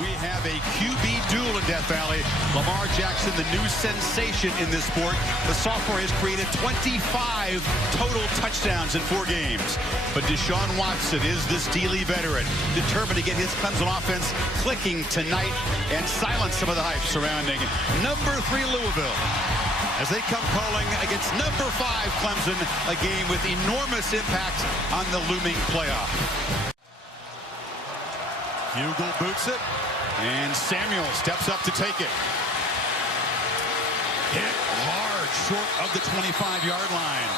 We have a QB duel in Death Valley. Lamar Jackson, the new sensation in this sport. The sophomore has created 25 total touchdowns in 4 games. But Deshaun Watson is the steely veteran, determined to get his Clemson offense clicking tonight and silence some of the hype surrounding number 3 Louisville, as they come calling against number 5 Clemson, a game with enormous impact on the looming playoff. Hugel boots it, and Samuel steps up to take it. Hit hard, short of the 25-yard line.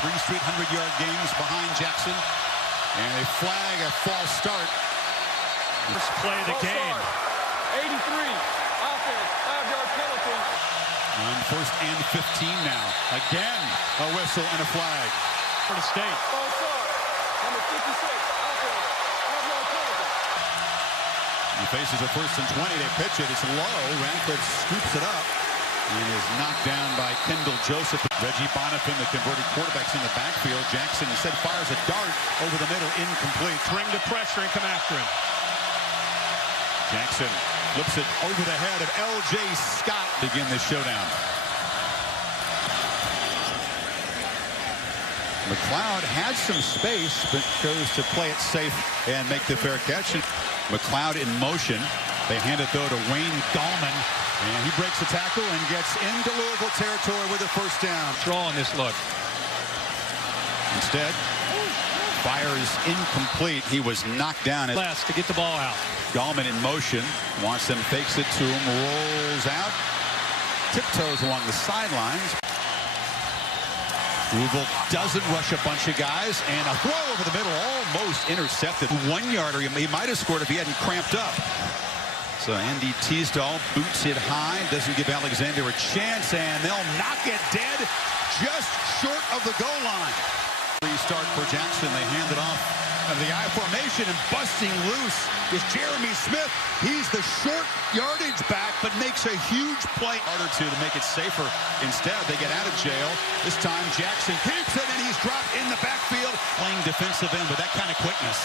3 straight 100-yard games behind Jackson, and they flag a false start. First play of the game. 83, offense, 5-yard penalty. On 1st and 15 now. Again, a whistle and a flag. For the state. False start, number 56, offense, 5-yard penalty. He faces a 1st and 20. They pitch it. It's low. Radcliffe scoops it up and is knocked down by Kendall Joseph. Reggie Bonifant, the converted quarterback's in the backfield. Jackson instead fires a dart over the middle, incomplete. Bring the pressure and come after him. Jackson flips it over the head of L.J. Scott to begin the showdown. McLeod had some space, but chose to play it safe and make the fair catch. McLeod in motion. They hand it, though, to Wayne Gallman, and he breaks the tackle and gets into Louisville territory with a 1st down. Draw on this look. Instead, fires incomplete. He was knocked down. Last to get the ball out. Gallman in motion. Watson fakes it to him, rolls out, tiptoes along the sidelines. Louisville doesn't rush a bunch of guys, and a throw over the middle, almost intercepted. 1-yarder, he might have scored if he hadn't cramped up. So Andy Teasdall boots it high, doesn't give Alexander a chance, and they'll knock it dead just short of the goal line. Restart for Jackson. They hand it off of the I formation, and busting loose is Jeremy Smith. He's the short yardage back, but makes a huge play. Harder to make it safer. Instead, they get out of jail. This time, Jackson keeps it, and he's dropped in the backfield, playing defensive end with that kind of quickness.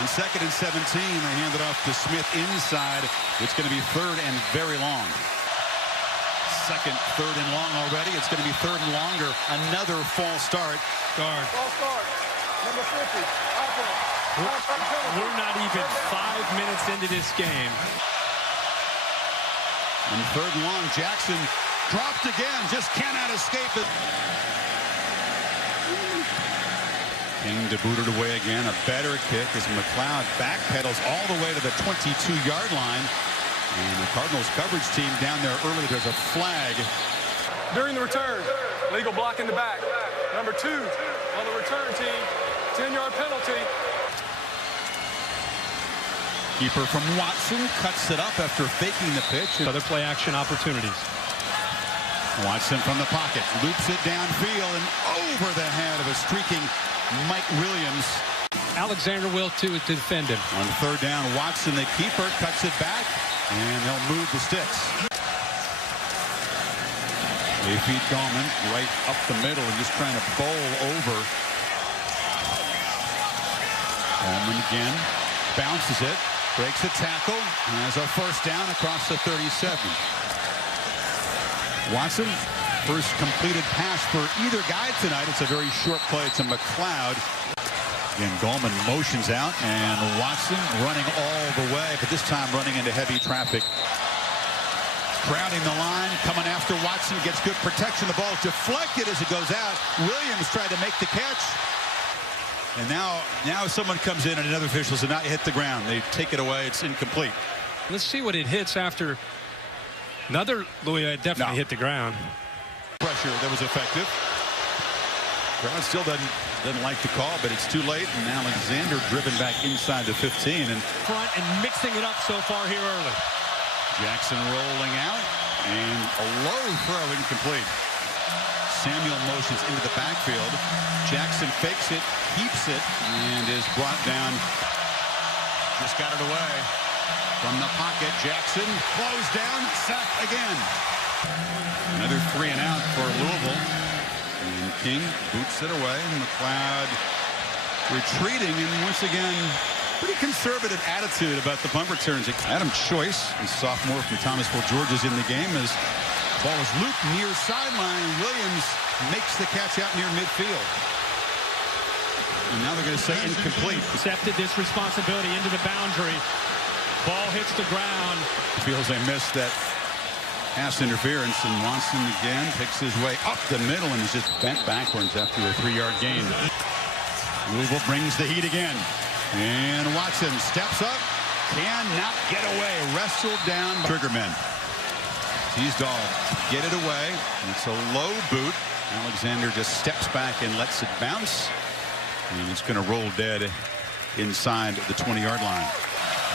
On 2nd and 17, they hand it off to Smith inside. It's going to be 3rd and very long. 2nd, 3rd and long already. It's going to be 3rd and longer. Another false start. Guard. False start, number 50, offense, 5-yard penalty. We're not even 5 minutes into this game. And 3rd and long, Jackson dropped again, just cannot escape it. King to boot it away again. A better kick as McLeod backpedals all the way to the 22-yard line. And the Cardinals coverage team down there early. There's a flag. During the return, legal block in the back. Number 2 on the return team, 10-yard penalty. Keeper from Watson cuts it up after faking the pitch. Other play action opportunities. Watson from the pocket, loops it downfield and over the head of a streaking Mike Williams. Alexander will to defend him. On 3rd down, Watson, the keeper, cuts it back, and they'll move the sticks. They feed Gallman right up the middle and just trying to bowl over. Gallman again, bounces it, breaks a tackle, and has a 1st down across the 37. Watson, first completed pass for either guy tonight. It's a very short play to McLeod. Again, Gallman motions out, and Watson running all the way, but this time running into heavy traffic. Crowding the line, coming after Watson, gets good protection. The ball deflected as it goes out. Williams tried to make the catch. And now someone comes in, and another official does not hit the ground. They take it away. It's incomplete. Let's see what it hits after. Another Louis definitely hit the ground. Pressure that was effective. Crowd still doesn't like the call, but it's too late. And Alexander driven back inside the 15. And Front and mixing it up so far here early. Jackson rolling out, and a low throw incomplete. Samuel motions into the backfield. Jackson fakes it, keeps it, and is brought down. Just got it away. From the pocket, Jackson closed down, sacked again. Another 3 and out for Louisville. And King boots it away. McLeod retreating, and once again pretty conservative attitude about the punt returns. Adam Choice, a sophomore from Thomasville, Georgia, is in the game as the ball is looped near sideline. Williams makes the catch out near midfield. And now they're going to say incomplete. Accepted this responsibility into the boundary. Ball hits the ground. Feels they missed that pass interference, and Watson again takes his way up the middle and is just bent backwards after a 3-yard gain. Louisville brings the heat again. And Watson steps up, cannot get away. Wrestled down by Triggermen. Teasdall get it away. It's a low boot. Alexander just steps back and lets it bounce. And it's going to roll dead inside the 20-yard line.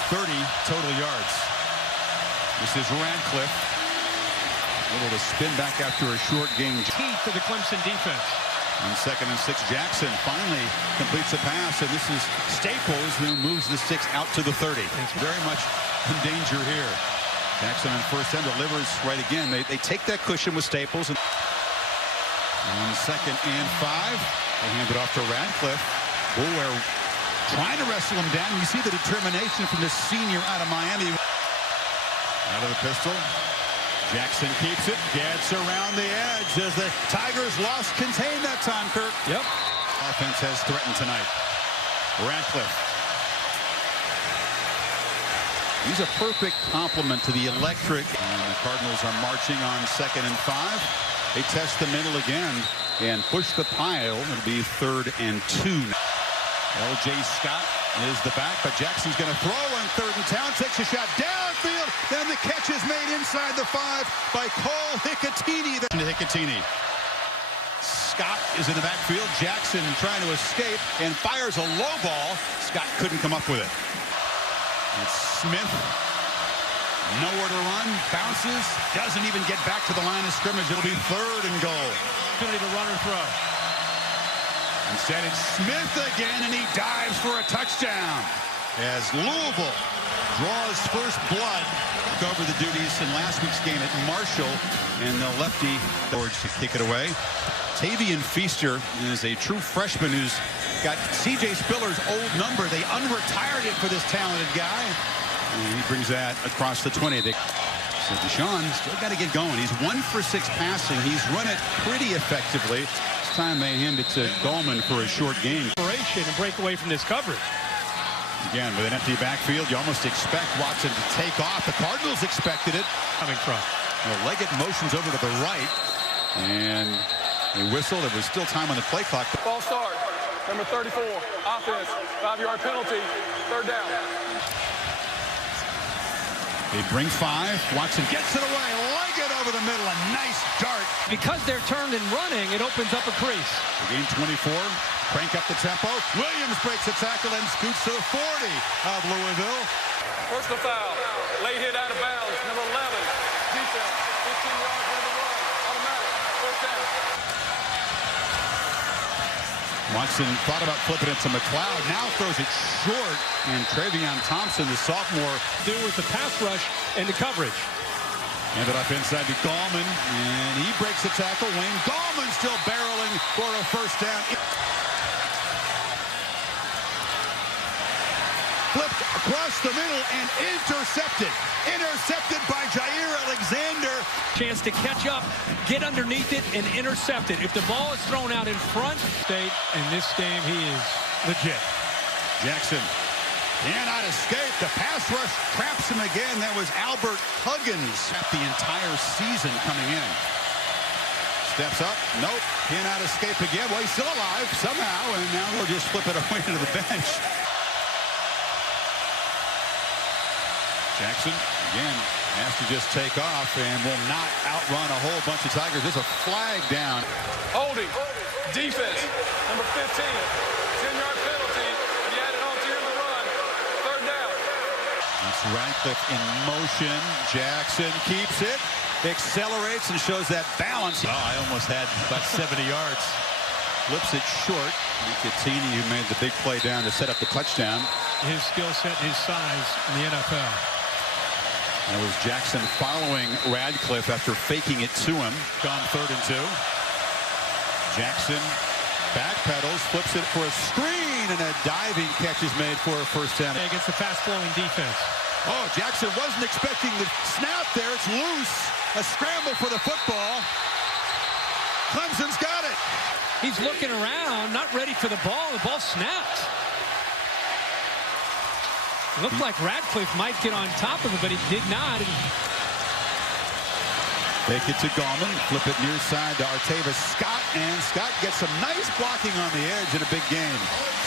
30 total yards. This is Radcliffe. Able to spin back after a short gain. Key to the Clemson defense. On 2nd and 6, Jackson finally completes a pass, and this is Staples who moves the 6 out to the 30. It's very much in danger here. Jackson on first down delivers right again. They take that cushion with Staples. And on 2nd and 5, they hand it off to Radcliffe. Boulware trying to wrestle him down. You see the determination from the senior out of Miami. Out of the pistol. Jackson keeps it, gets around the edge as the Tigers lost contain that time, Kirk. Yep. Offense has threatened tonight. Radcliffe. He's a perfect complement to the electric. And the Cardinals are marching on 2nd and 5. They test the middle again and push the pile. It'll be 3rd and 2. L.J. Scott is the back, but Jackson's going to throw on 3rd and down. Takes a shot downfield. Then the catch is made inside the 5 by Cole Hicatini. Hicatini. Scott is in the backfield. Jackson trying to escape and fires a low ball. Scott couldn't come up with it. It's Smith. Nowhere to run. Bounces. Doesn't even get back to the line of scrimmage. It'll be 3rd and goal. Opportunity to run or throw. Instead, it's Smith again, and he dives for a touchdown as Louisville draws first blood. Took over the duties in last week's game at Marshall, and the lefty George to kick it away. Tavian Feaster is a true freshman who's got C.J. Spiller's old number. They unretired it for this talented guy, and he brings that across the 20. So Deshaun still got to get going. He's 1 for 6 passing. He's run it pretty effectively. Time they hand it to Gallman for a short gain. And break away from this coverage. Again, with an empty backfield, you almost expect Watson to take off. The Cardinals expected it. Coming from. Leggett motions over to the right. And they whistled. There was still time on the play clock. Ball start. Number 34. Offense. 5-yard penalty. 3rd down. They bring 5. Watson gets it away. Leggett over the middle. A nice dart. Because they're turned and running, it opens up a crease. Gain 24. Crank up the tempo. Williams breaks the tackle and scoots to the 40 of Louisville. Personal foul. Late hit out of bounds. Number 11. Defense. 15 yards over the run. Automatic. 1st down. Watson thought about flipping it to McLeod. Now throws it short. And Travion Thompson, the sophomore, Do with the pass rush and the coverage. ended up inside to Gallman, and he breaks the tackle. Wayne Gallman still barreling for a first down. Flipped across the middle and intercepted. Intercepted by Jair Alexander. Chance to catch up, get underneath it, and intercept it. If the ball is thrown out in front, State, in this game, he is legit. Jackson cannot escape. The pass rush traps him again. That was Albert Huggins at the entire season coming in. Steps up. Nope. Cannot escape again. Well, he's still alive somehow, and now they'll just flip it away to the bench. Jackson, again, has to just take off and will not outrun a whole bunch of Tigers. There's a flag down. Holding. Defense. Number 15. 10-yard penalty. He added on to the run. 3rd down. It's Radcliffe in motion. Jackson keeps it. Accelerates and shows that balance. Oh, I almost had about 70 yards. Flips it short. Nicotini, who made the big play down to set up the touchdown. His skill set, his size in the NFL. That was Jackson following Radcliffe after faking it to him. Gone 3rd and 2. Jackson backpedals, flips it for a screen, Kane, and a diving catch is made for a first down. Against the fast-flowing defense. Oh, Jackson wasn't expecting the snap there. It's loose. A scramble for the football. Clemson's got it. He's looking around, not ready for the ball. The ball snapped. Looked like Radcliffe might get on top of it, but he did not. Take it to Gallman. Flip it near side to Artavis Scott. And Scott gets some nice blocking on the edge in a big game.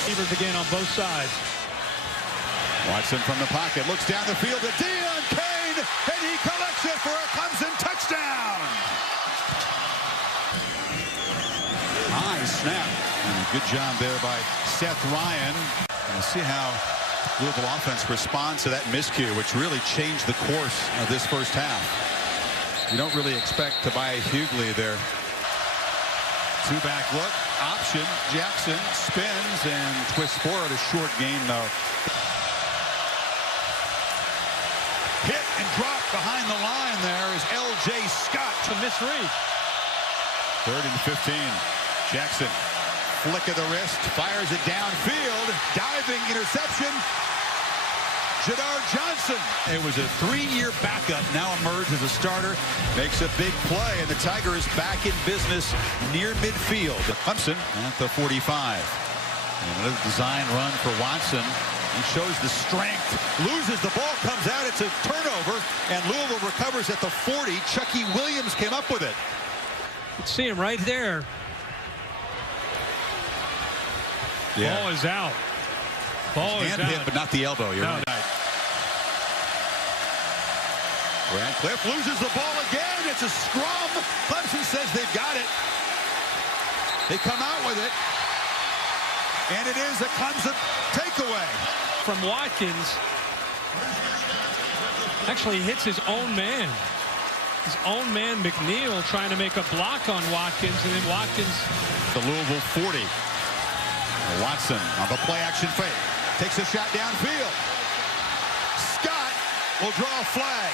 Receivers again on both sides. Watson from the pocket. Looks down the field to Deon Kane. And he collects it for a Clemson touchdown. High snap. And a good job there by Seth Ryan. And we'll see how Louisville offense responds to that miscue, which really changed the course of this first half. You don't really expect Tobias Hughley there. Two-back look, option. Jackson spins and twists forward. A short gain, though. Hit and drop behind the line there is L.J. Scott. To misread. 3rd and 15. Jackson, flick of the wrist, fires it downfield. Diving interception. Jadar Johnson. It was a 3-year backup, now emerged as a starter, makes a big play, and the Tiger is back in business near midfield. Clemson at the 45. And another design run for Watson. He shows the strength, loses the ball, comes out, it's a turnover, and Louisville recovers at the 40. Chucky Williams came up with it. You can see him right there. Yeah. Ball is out. Ball is Hand out. hit, but not the elbow. You're right. Radcliffe loses the ball again. It's a scrum. Clemson says they've got it. They come out with it. And it is a Clemson takeaway. From Watkins. Actually hits his own man. His own man, McNeil, trying to make a block on Watkins. And then Watkins. The Louisville 40. Watson on the play action fake. Takes a shot downfield. Scott will draw a flag.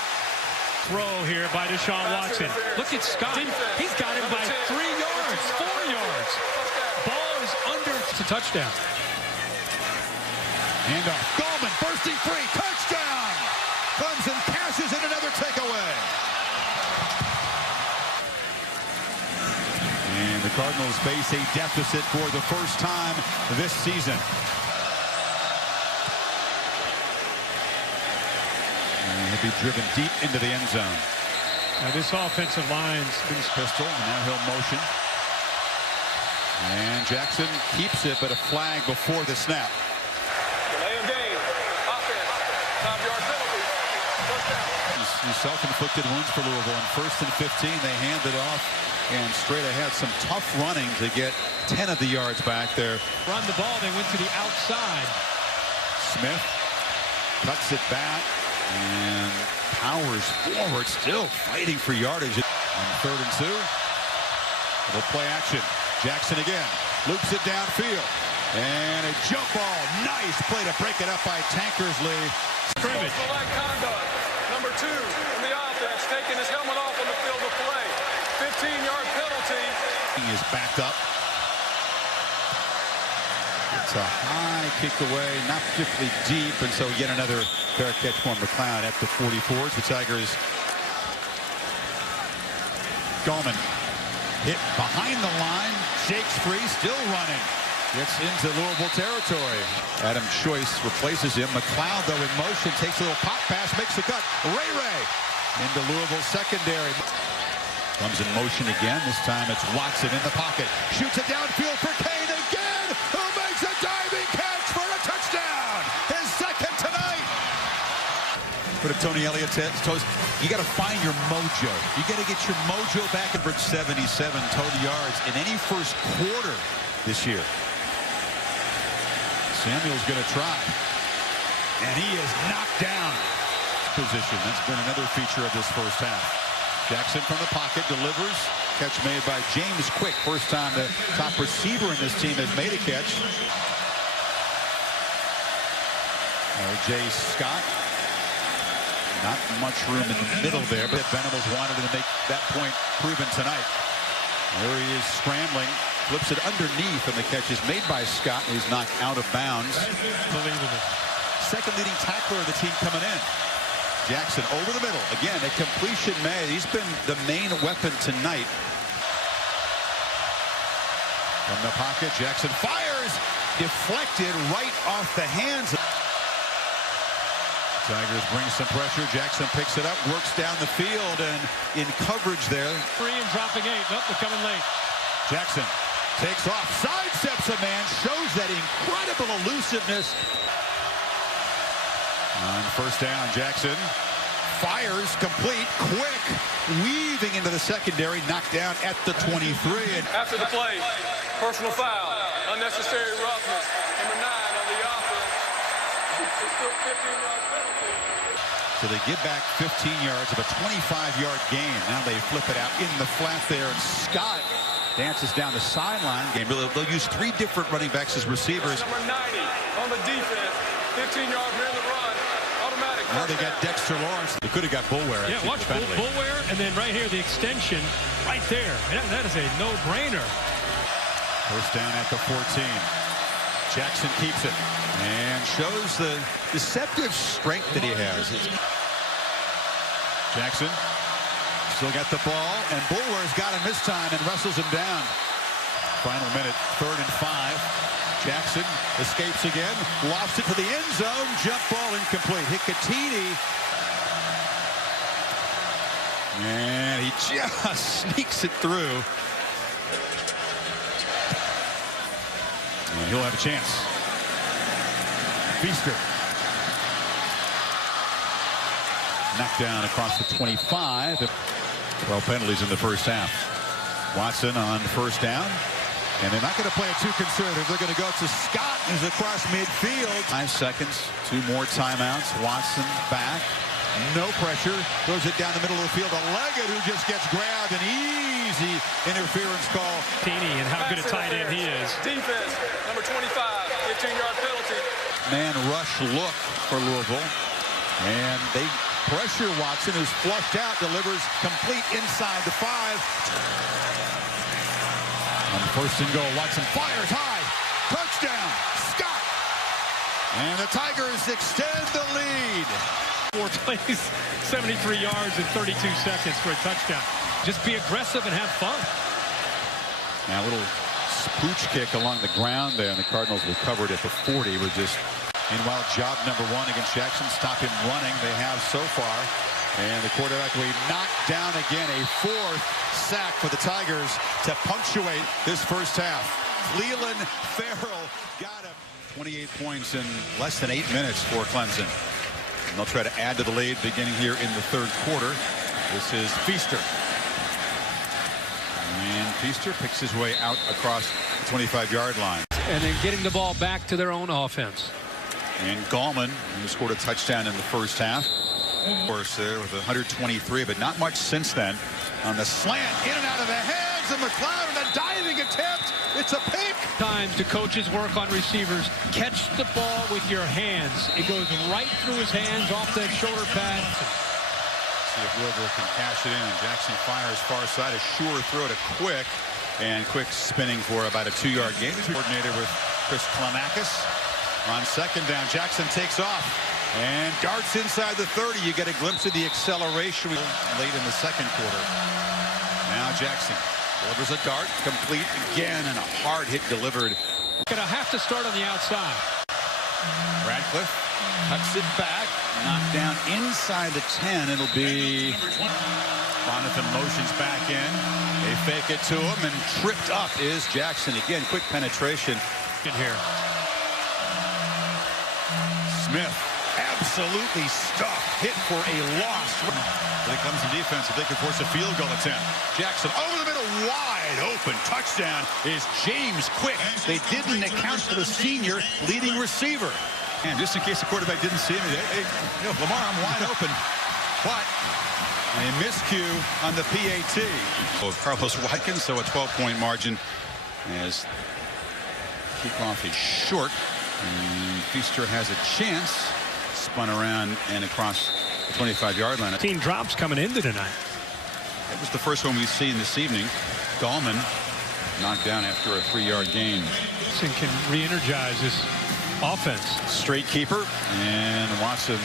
Throw here by Deshaun Watson. Look at Scott. He's got him by 3 yards, 4 yards. Ball is under. It's a touchdown. Handoff. Gallman bursting free. Touchdown. Clemson cashes in another takeaway. And the Cardinals face a deficit for the first time this season. And he'll be driven deep into the end zone. Now this offensive line's been Pistol, and now he'll motion. And Jackson keeps it, but a flag before the snap. Delay of game. Offense. 5-yard penalty. Touchdown. These self-inflicted wounds for Louisville. On 1st and 15, they hand it off and straight ahead. Some tough running to get 10 of the yards back there. run the ball. They went to the outside. Smith cuts it back and powers forward, still fighting for yardage. On 3rd and 2, little play action. Jackson again, loops it downfield. And a jump ball. Nice play to break it up by Tankersley. Scrimmage. Select conduct. Number 2 in the offense, taking his helmet off on the field of play. 15-yard penalty. He is backed up. It's a high kick away, not particularly deep, and so yet another fair catch for McLeod at the 44s. The Tigers. Gallman hit behind the line, shakes free, still running. Gets into Louisville territory. Adam Choice replaces him. McLeod, though, in motion, takes a little pop pass, makes the cut. Ray into Louisville secondary. Comes in motion again. This time it's Watson in the pocket. Shoots it downfield for Kane again, who makes a diving catch for a touchdown. His second tonight. Put a Tony Elliott toast. You got to find your mojo. You got to get your mojo back. Average 77 total yards in any first quarter this year. Samuel's going to try. And he is knocked down. Position. That's been another feature of this first half. Jackson from the pocket delivers. Catch made by James Quick. First time the top receiver in this team has made a catch. L.J. Scott. Not much room in the middle there, but Venables wanted to make that point proven tonight. There he is scrambling. Flips it underneath, and the catch is made by Scott, and he's knocked out of bounds. Unbelievable. Second leading tackler of the team coming in. Jackson over the middle. Again, a completion made. He's been the main weapon tonight. From the pocket, Jackson fires. Deflected right off the hands. Tigers bring some pressure. Jackson picks it up, works down the field, and in coverage there. 3 and dropping 8. Nope, they're coming late. Jackson takes off, sidesteps a man, shows that incredible elusiveness. On first down, Jackson fires complete, quick, weaving into the secondary, knocked down at the 23. And After the play, personal foul, unnecessary roughness, number 9 on the offense. It's still 15-yard penalty. so they give back 15 yards of a 25-yard gain. Now they flip it out in the flat there, and Scott dances down the sideline. They'll use 3 different running backs as receivers. Number 90 on the defense, 15 yards near the run, automatic. Now they got Dexter Lawrence. They could have got Bullware. Yeah, watch Bullware, and then right here, the extension right there. That is a no-brainer. First down at the 14. Jackson keeps it and shows the deceptive strength that he has. Jackson still got the ball, and Bullware's got him this time and wrestles him down. Final minute, 3rd and 5. Jackson escapes again, lofts it to the end zone, jump ball incomplete. Hicatini, and he just sneaks it through. And he'll have a chance. Feaster. Knocked down across the 25. 12 penalties in the first half. Watson on first down. And they're not going to play it too conservative. They're going to go to Scott, who's across midfield. 5 seconds. 2 more timeouts. Watson back. No pressure. Throws it down the middle of the field to Leggett, who just gets grabbed. An easy interference call. Teeny, and how good a tight end he is. Defense, number 25, 15-yard penalty. Man rush look for Louisville. And they pressure Watson, who's flushed out, delivers complete inside the 5. On first and goal, Watson fires high. Touchdown, Scott. And the Tigers extend the lead. 4 plays, 73 yards in 32 seconds for a touchdown. Just be aggressive and have fun. Now a little spooch kick along the ground there, and the Cardinals recovered at the 40. Was just, meanwhile, job number 1 against Jackson. Stop him running. They have so far. And the quarterback will be knocked down again. A 4th sack for the Tigers to punctuate this first half. Leland Farrell got him. 28 points in less than 8 minutes for Clemson. And they'll try to add to the lead beginning here in the 3rd quarter. This is Feaster. And Feaster picks his way out across the 25-yard line. And then getting the ball back to their own offense. And Gallman, who scored a touchdown in the first half. Of course, there with 123, but not much since then. On the slant, in and out of the hands of McLeod, and a diving attempt. It's a pick. Times to coaches work on receivers. Catch the ball with your hands. It goes right through his hands off that shoulder pad. See if Louisville can cash it in. Jackson fires far side, a sure throw to Quick. And Quick spinning for about a 2-yard gain. Coordinated with Chris Clemakis. On second down, Jackson takes off and darts inside the 30. You get a glimpse of the acceleration late in the 2nd quarter. Now Jackson delivers a dart, complete again, and a hard hit delivered. Gonna have to start on the outside. Radcliffe tucks it back, knocked down inside the 10. It'll be Bonathan motions back in. They fake it to him, and tripped up is Jackson. Again, quick penetration In here. Smith absolutely stuffed, hit for a loss. Here comes the defense. If they can force a field goal attempt. Jackson over the middle, wide open. Touchdown is James Quick. They didn't account for the senior leading receiver. And just in case the quarterback didn't see him, hey, Lamar, I'm wide open. But a miscue on the PAT. Carlos Watkins, so a 12-point margin as kickoff is short. And Feaster has a chance. Spun around and across the 25-yard line. 15 drops coming into tonight. That was the first one we've seen this evening. Gallman Knocked down after a 3-yard gain. Clemson can re-energize this offense. Straight keeper, and Watson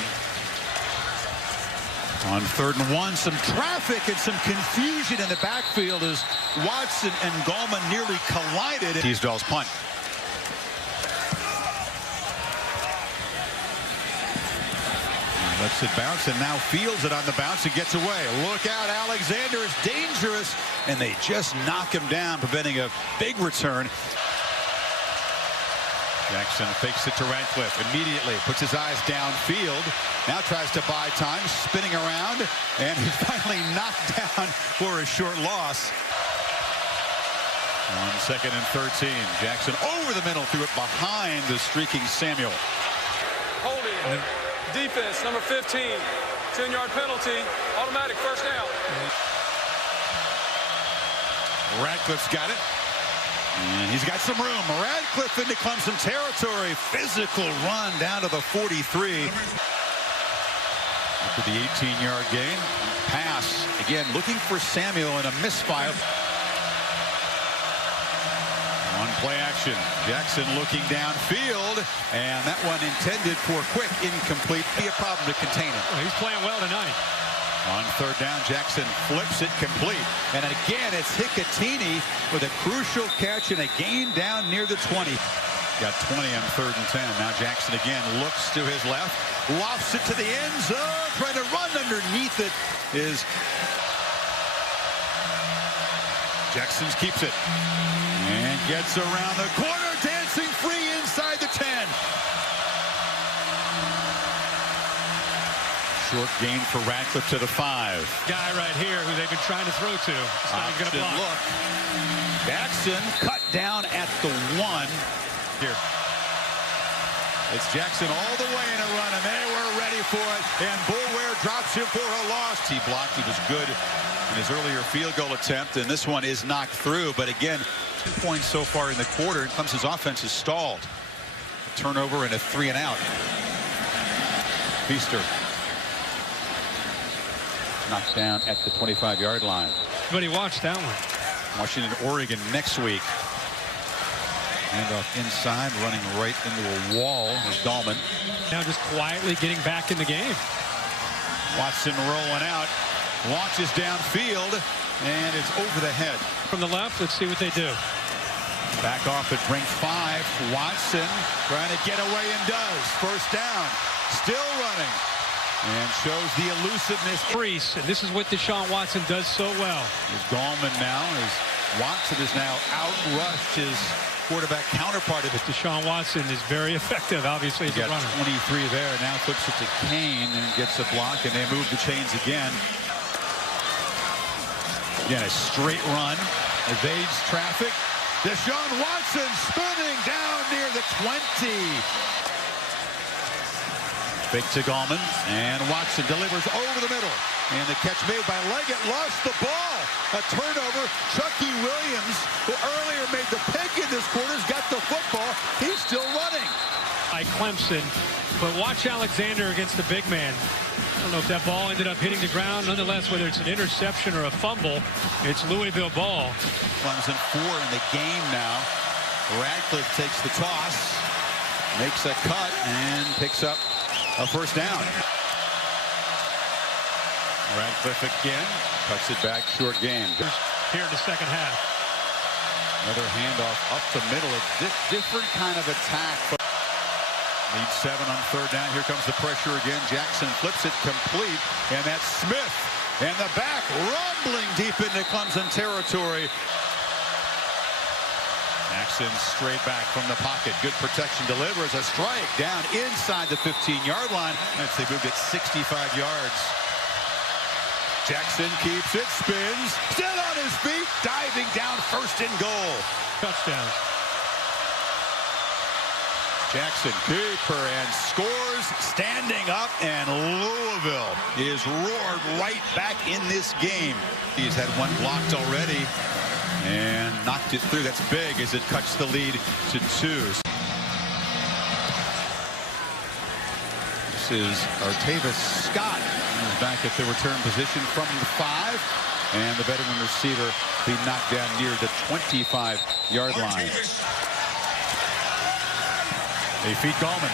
on 3rd and 1. Some traffic and some confusion in the backfield as Watson and Gallman nearly collided. Teasdall's punt. Lets it bounce and now fields it on the bounce and gets away. Look out, Alexander is dangerous, and they just knock him down, preventing a big return. Jackson fakes it to Radcliffe immediately, puts his eyes downfield, now tries to buy time, spinning around, and he's finally knocked down for a short loss. On 2nd and 13, Jackson over the middle, threw it behind the streaking Samuel. Holding. Defense, number 15, 10-yard penalty, automatic first down. Radcliffe's got it. And he's got some room. Radcliffe into Clemson territory. Physical run down to the 43. After the 18-yard gain. Pass. Again, looking for Samuel in a misfire. On play action. Jackson looking downfield. And that one intended for quick, incomplete. Be a problem to contain him. Well, he's playing well tonight. On 3rd down, Jackson flips it complete. And again, it's Hicatini with a crucial catch and a gain down near the 20. Got 20 on 3rd and 10. Now Jackson again looks to his left. Lofts it to the end zone. Trying to run underneath it is Jackson keeps it. And gets around the corner. Dancing free inside the 10. Short gain for Radcliffe to the 5. Guy right here who they've been trying to throw to. This time he's going to block. Look. Jackson cut down at the 1. Here. It's Jackson all the way in a run, and they were ready for it. And Boulware drops him for a loss. He blocked. He was good in his earlier field goal attempt, and this one is knocked through. But again, 2 points so far in the quarter, and Clemson's offense is stalled. A turnover and a 3 and out. Feaster. Knocked down at the 25-yard line. But he watched that one. Washington, Oregon next week. Handoff inside, running right into a wall is Gallman. Now just quietly getting back in the game. Watson rolling out, launches downfield, and it's over the head. From the left, let's see what they do. Back off at rank 5. Watson trying to get away and does. First down, still running. And shows the elusiveness. Crease, and this is what Deshaun Watson does so well. Is Gallman now, as Watson has now outrushed his quarterback counterpart. Deshaun Watson is very effective, obviously, as a runner. 23 there, now flips it to Kane and gets a block, and they move the chains again. Again, a straight run, evades traffic. Deshaun Watson spinning down near the 20. Fake to Gallman, and Watson delivers over the middle. And the catch made by Leggett, lost the ball. A turnover. Chucky Williams, who earlier made the pick in this quarter, has got the football. He's still running. By Clemson, but watch Alexander against the big man. I don't know if that ball ended up hitting the ground. Nonetheless, whether it's an interception or a fumble, it's Louisville ball. Clemson 4 in the game now. Radcliffe takes the toss, makes a cut, and picks up a first down. Radcliffe again, cuts it back, short game. Here in the second half. Another handoff up the middle, a different kind of attack. Lead 7 on 3rd down. Here comes the pressure again. Jackson flips it complete, and that's Smith. And the back rumbling deep into Clemson territory. Jackson straight back from the pocket. Good protection, delivers a strike down inside the 15-yard line. As they moved it 65 yards. Jackson keeps it, spins, still on his feet, diving down, first and goal. Touchdown. Jackson, keeper, and scores, standing up, and Louisville is roared right back in this game. He's had one blocked already and knocked it through. That's big as it cuts the lead to 2. This is Artavis Scott, who's back at the return position from the 5. And the veteran receiver be knocked down near the 25-yard line. They feed Gallman.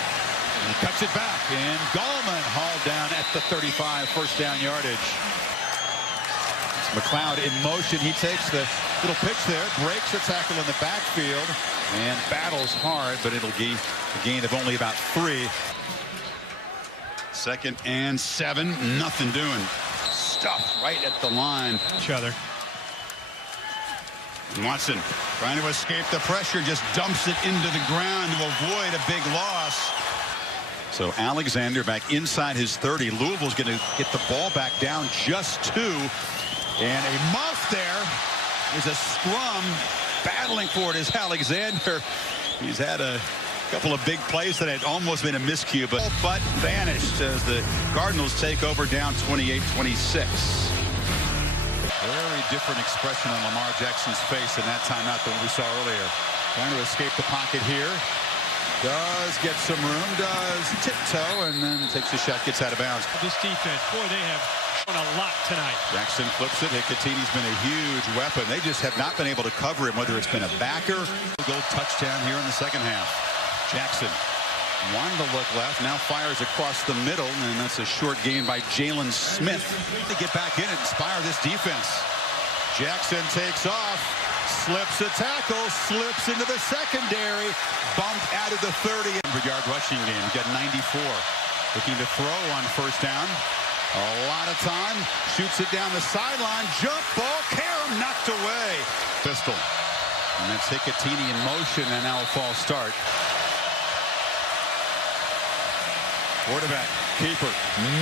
He cuts it back, and Gallman hauled down at the 35, first down yardage. It's McLeod in motion. He takes the little pitch there, breaks the tackle in the backfield, and battles hard, but it'll be a gain of only about 3. 2nd and 7, nothing doing. Stuffed right at the line. Each other. Watson trying to escape the pressure, just dumps it into the ground to avoid a big loss. So Alexander back inside his 30. Louisville's going to get the ball back down just 2. And a muff there is a scrum. Battling for it is Alexander. He's had a couple of big plays that had almost been a miscue, but vanished as the Cardinals take over down 28-26. Very different expression on Lamar Jackson's face in that timeout than we saw earlier. Trying to escape the pocket here. Does get some room, does tiptoe, and then takes a shot, gets out of bounds. This defense, boy, they have done a lot tonight. Jackson flips it. Hicatini's been a huge weapon. They just have not been able to cover him, whether it's been a backer. Goal touchdown here in the second half. Jackson wanted to look left, now fires across the middle, and that's a short gain by Jalen Smith. To get back in and inspire this defense. Jackson takes off, slips a tackle, slips into the secondary, bumped out of the 30. 100-yard rushing game. He's got 94. Looking to throw on first down. A lot of time. Shoots it down the sideline. Jump ball. Karam knocked away. Pistol. And that's Hicatini in motion, and now a false start. Quarterback, keeper,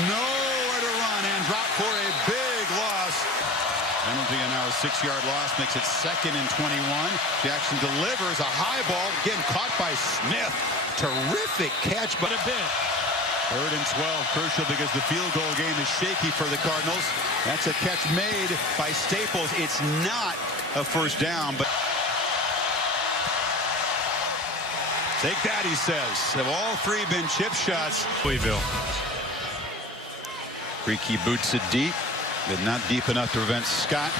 nowhere to run, and drop for a big loss. Penalty, and now a 6-yard loss makes it 2nd and 21. Jackson delivers a high ball, again caught by Smith. Terrific catch, but a bit. 3rd and 12, crucial because the field goal game is shaky for the Cardinals. That's a catch made by Staples. It's not a first down, but take that, he says. Have all 3 been chip shots? Louisville. Creaky boots it deep, but not deep enough to prevent Scott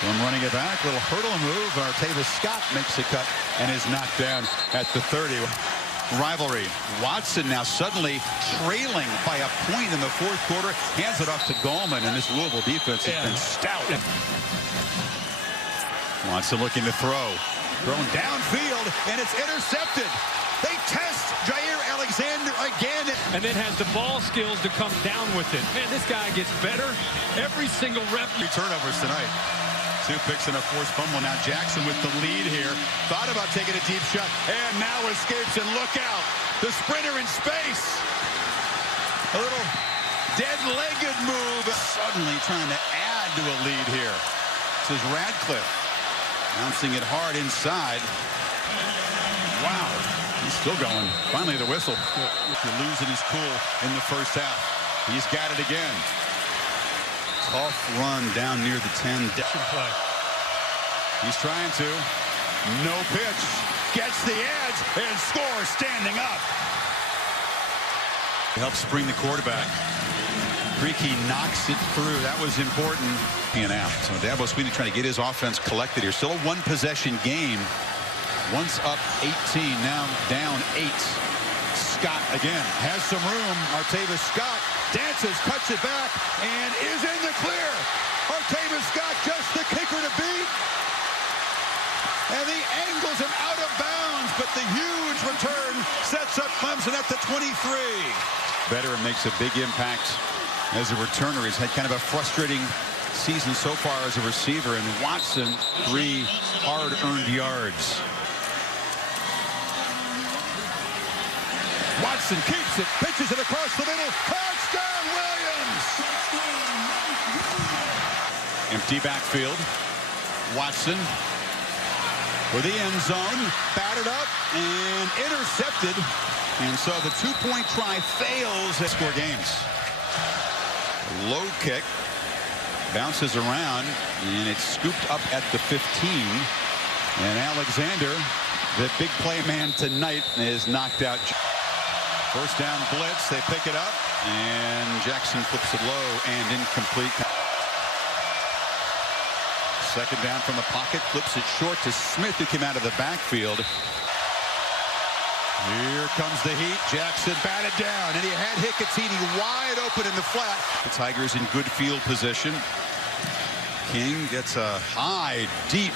from running it back. Little hurdle move. Artavis Scott makes the cut and is knocked down at the 30. Rivalry. Watson now suddenly trailing by a point in the 4th quarter. Hands it off to Gallman, and this Louisville defense has been stout. Watson looking to throw. Thrown downfield, and it's intercepted. They test Jair Alexander again. And then has the ball skills to come down with it. Man, this guy gets better every single rep. 3 turnovers tonight. 2 picks and a forced fumble. Now Jackson with the lead here. Thought about taking a deep shot, and now escapes, and look out. The sprinter in space. A little dead-legged move. Suddenly trying to add to a lead here. This is Radcliffe. Bouncing it hard inside. Wow. He's still going. Finally, the whistle. You're losing his cool in the first half. He's got it again. Tough run down near the 10. He's trying to. No pitch. Gets the edge and scores standing up. Helps spring the quarterback. Creaky knocks it through. That was important. And out. So Dabo Swinney trying to get his offense collected here. Still a 1-possession game. Once up 18, now down 8. Scott again has some room. Artavis Scott dances, cuts it back, and is in the clear. Artavis Scott just the kicker to beat. And he angles him out of bounds, but the huge return sets up Clemson at the 23. Veteran makes a big impact as a returner. He's had kind of a frustrating season so far as a receiver, and Watson 3 hard-earned yards. Watson keeps it, pitches it across the middle. Touchdown, Williams! Empty backfield. Watson for the end zone, batted up and intercepted. And so the 2-point try fails to score games. Low kick. Bounces around, and it's scooped up at the 15. And Alexander, the big play man tonight, is knocked out. First down blitz, they pick it up, and Jackson flips it low and incomplete. Second down from the pocket, flips it short to Smith, who came out of the backfield. Here comes the heat. Jackson batted down, and he had Hicatini wide open in the flat. The Tigers in good field position. King gets a high, deep,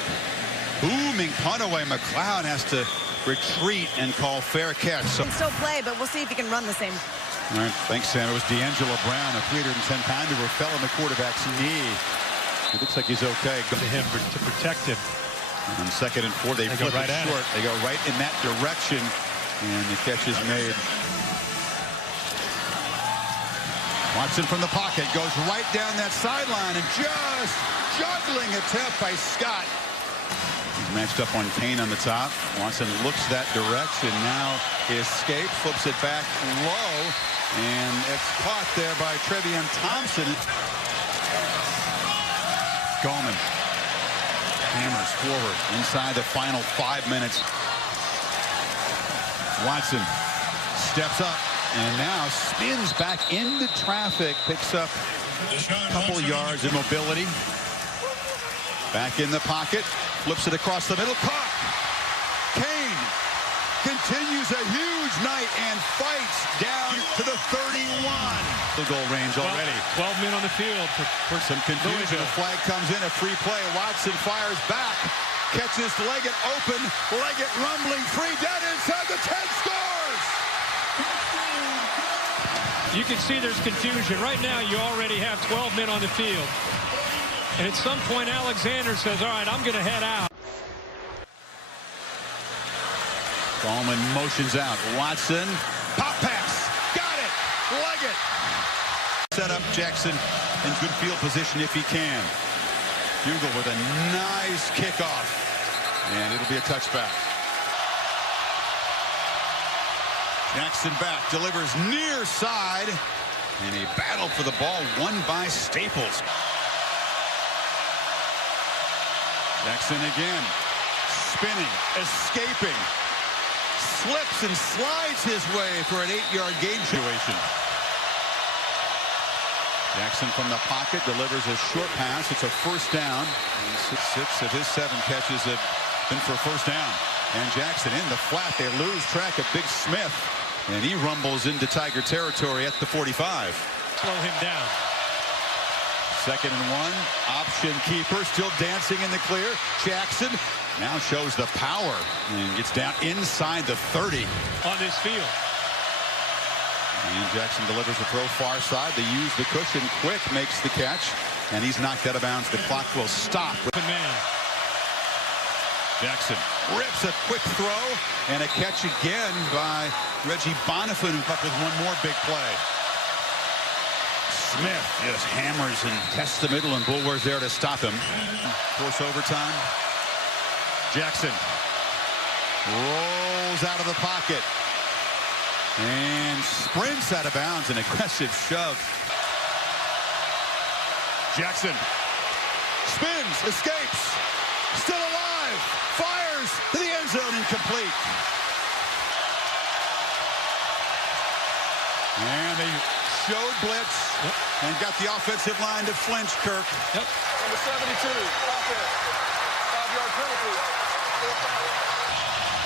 booming punt away. McLeod has to retreat and call fair catch. He can still play, but we'll see if he can run the same. All right, thanks, Sam. It was D'Angelo Brown, a 310-pounder who fell on the quarterback's knee. It looks like he's okay. To him to protect him. On 2nd and 4, they flip right it short. They go right in that direction, and the catch is made. Watson from the pocket goes right down that sideline, and just juggling attempt by Scott. He's matched up on Kane on the top. Watson looks that direction. Now he escapes, flips it back low, and it's caught there by Trevion Thompson. Gallman hammers forward inside the final 5 minutes. Watson steps up and now spins back into traffic, picks up a couple yards of mobility. Back in the pocket, flips it across the middle. Caught. Kane continues a huge night and fights down to the 31. The goal range already. 12 men on the field for some confusion. The flag comes in, a free play. Watson fires back, catches Leggett open. Leggett rumbling free, dead inside the 10, scores! You can see there's confusion. Right now, you already have 12 men on the field. And at some point, Alexander says, all right, I'm going to head out. Gallman motions out. Watson, pop pass, got it, Leggett. Set up Jackson in good field position if he can. Hugel with a nice kickoff, and it'll be a touchback. Jackson back, delivers near side, and a battle for the ball won by Staples. Jackson again, spinning, escaping, slips and slides his way for an 8-yard gain situation. Jackson from the pocket delivers a short pass. It's a first down. And 6 of his 7 catches have been for a first down. And Jackson in the flat. They lose track of Big Smith. And he rumbles into Tiger territory at the 45. Slow him down. 2nd and 1. Option keeper still dancing in the clear. Jackson now shows the power and gets down inside the 30. On this field. And Jackson delivers a throw far side. They use the cushion. Quick makes the catch. And he's knocked out of bounds. The clock will stop. The man. Jackson rips a quick throw. And a catch again by Reggie Bonifant, who up with one more big play. Smith just hammers and tests the middle, and Bulwer's there to stop him. Force overtime. Jackson rolls out of the pocket and sprints out of bounds. An aggressive shove. Jackson spins, escapes, still alive, fires to the end zone, incomplete. And they showed blitz and got the offensive line to flinch, Kirk. Yep. Number 72, offense. 5-yard penalty.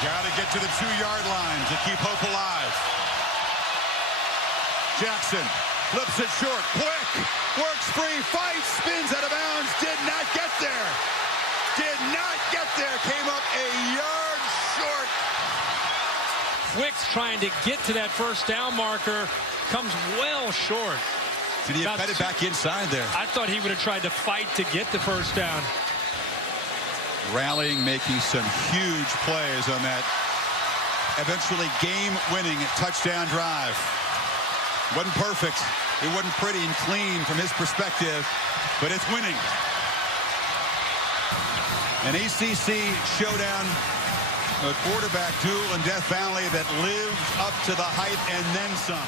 Got to get to the 2-yard line to keep hope alive. Jackson flips it short, quick, works free, fights, spins out of bounds, did not get there. Did not get there, came up a yard short. Quick's trying to get to that first down marker, comes well short. Did he have cut it back inside there? I thought he would have tried to fight to get the first down. Rallying, making some huge plays on that eventually game-winning touchdown drive. Wasn't perfect. It wasn't pretty and clean from his perspective, but it's winning. An ACC showdown, a quarterback duel in Death Valley that lived up to the hype and then some.